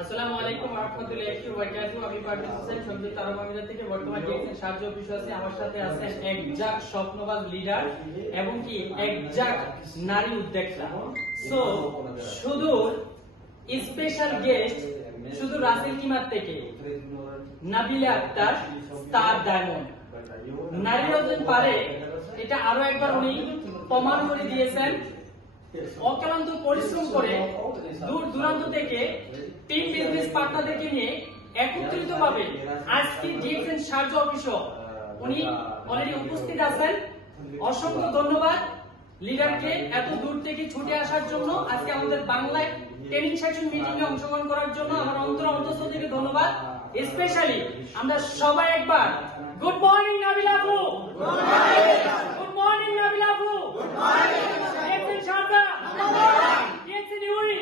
আসসালামু আলাইকুম ওয়া রাহমাতুল্লাহি ওয়া বারাকাতুহু। আমি পারভেজ হোসেন সংযুক্ত আরব আমিরাত থেকে বর্তমান ডিএক্সএন সাহায্য অফিস আছে। আমার সাথে আছেন একজাক স্বপ্নবাজ লিডার এবং কি একজাক নারী উদ্যোক্তা। সো শুধু স্পেশাল গেস্ট শুধু রাসেল কিমার থেকে নাবিলা আক্তার স্টার ডায়মন্ড নারী হতে পারে, এটা আরো একবার উনি প্রমাণ করে দিয়েছেন। অক্লান্ত পরিশ্রম করে দূর দূরান্ত থেকে টিম বিজনেস পার্টনারদেরকে নিয়ে একত্রিত ভাবে আজকে ডিএক্সএন সাহায্য অফিস উনি অলরেডি উপস্থিত আছেন। অসংখ্য ধন্যবাদ লিডারকে এত দূর থেকে ছুটে আসার জন্য, আজকে আমাদের বাংলায় ট্রেনিং সেশন মিটিং এ অংশগ্রহণ করার জন্য আমার অন্তঃস্থল থেকে ধন্যবাদ। স্পেশালি আমরা সবাই একবার গুড মর্নিং নাবিলা আপু, গুড মর্নিং নাবিলা আপু, ডিএক্সএন সাহায্য, ডিএক্সএন ইউরি।